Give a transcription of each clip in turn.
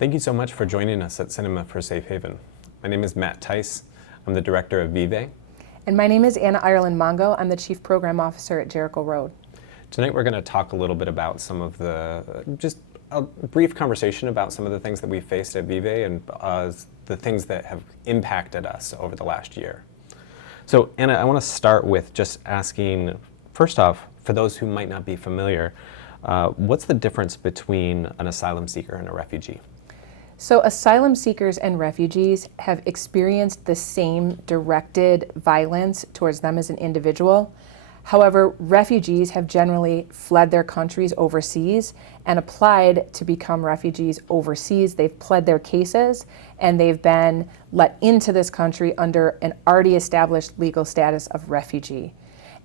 Thank you so much for joining us at Cinema for Safe Haven. My name is Matt Tice. I'm the director of Vive. And my name is Anna Mongo. I'm the Chief Program Officer at Jericho Road. Tonight we're going to talk a little bit about some of just a brief conversation about some of the things that we faced at Vive and the things that have impacted us over the last year. So Anna, I want to start with just asking, first off, for those who might not be familiar, what's the difference between an asylum seeker and a refugee? So asylum seekers and refugees have experienced the same directed violence towards them as an individual. However, refugees have generally fled their countries overseas and applied to become refugees overseas. They've pled their cases and they've been let into this country under an already established legal status of refugee.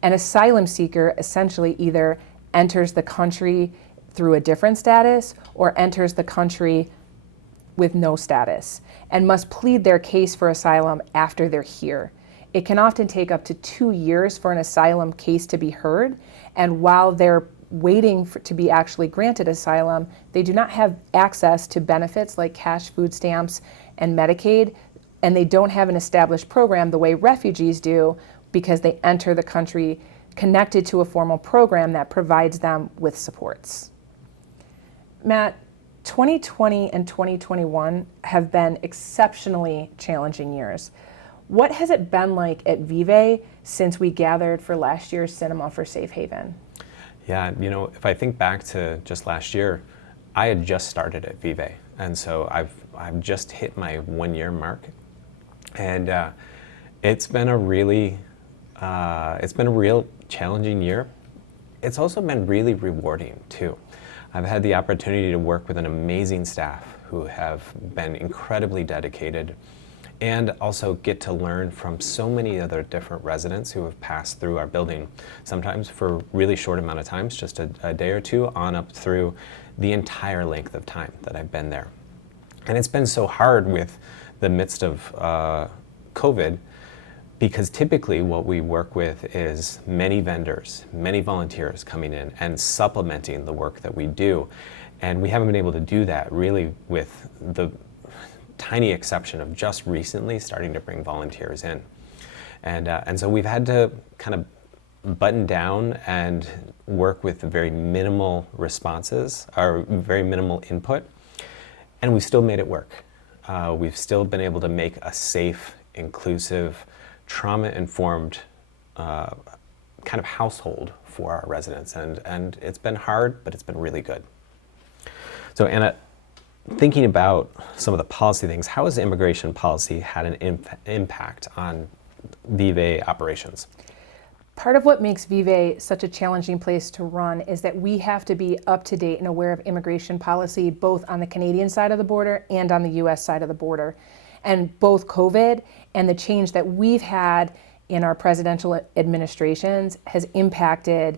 An asylum seeker essentially either enters the country through a different status or enters the country with no status and must plead their case for asylum after they're here. It can often take up to 2 years for an asylum case to be heard, and while they're waiting to be actually granted asylum, they do not have access to benefits like cash food stamps and Medicaid, and they don't have an established program the way refugees do because they enter the country connected to a formal program that provides them with supports. Matt, 2020 and 2021 have been exceptionally challenging years. What has it been like at Vive since we gathered for last year's Cinema for Safe Haven? Yeah, if I think back to just last year, I had just started at Vive, and so I've just hit my 1-year mark, and it's been a real challenging year. It's also been really rewarding too. I've had the opportunity to work with an amazing staff who have been incredibly dedicated, and also get to learn from so many other different residents who have passed through our building, sometimes for really short amount of times, just a day or two, on up through the entire length of time that I've been there. And it's been so hard with the midst of COVID, because typically what we work with is many vendors, many volunteers coming in and supplementing the work that we do. And we haven't been able to do that really, with the tiny exception of just recently starting to bring volunteers in. And so we've had to kind of button down and work with very minimal responses, or very minimal input, and we've still made it work. We've still been able to make a safe, inclusive, trauma-informed kind of household for our residents, and it's been hard, but it's been really good. So Anna, thinking about some of the policy things, how has immigration policy had an impact on Vive operations? Part of what makes Vive such a challenging place to run is that we have to be up to date and aware of immigration policy, both on the Canadian side of the border and on the US side of the border. And both COVID and the change that we've had in our presidential administrations has impacted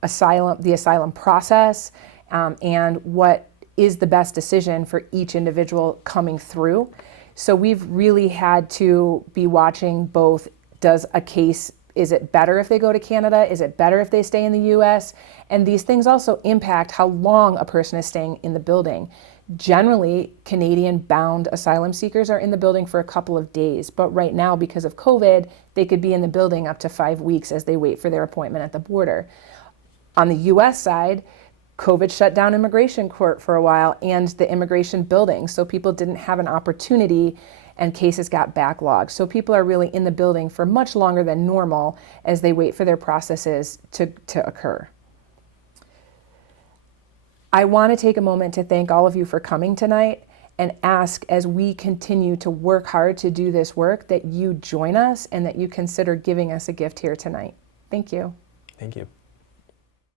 the asylum process, and what is the best decision for each individual coming through. So we've really had to be watching both, is it better if they go to Canada? Is it better if they stay in the US? And these things also impact how long a person is staying in the building. Generally, Canadian-bound asylum seekers are in the building for a couple of days, but right now, because of COVID, they could be in the building up to 5 weeks as they wait for their appointment at the border. On the US side, COVID shut down immigration court for a while and the immigration building, so people didn't have an opportunity and cases got backlogged. So people are really in the building for much longer than normal as they wait for their processes to occur. I want to take a moment to thank all of you for coming tonight and ask, as we continue to work hard to do this work, that you join us and that you consider giving us a gift here tonight. Thank you. Thank you.